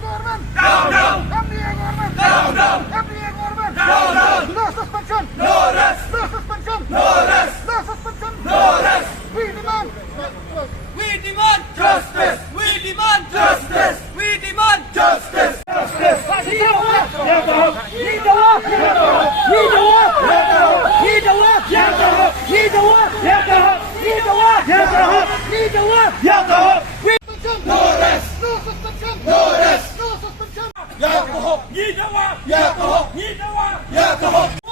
government. Down, down. MDA government. Down, down. MDA government. Down, down. No suspension. No rest. No suspension. No rest. No suspension. No rest. We demand. We demand Justice. We demand Justice. We demand Justice. Justice. Need the work. Need the work. Need the work. Need the work. Need the work. Need the work. Need the work. Suspension. No rest. No suspension. No rest. No suspension. Yakoho. Need the work Yakoho. Need the work Yakoho.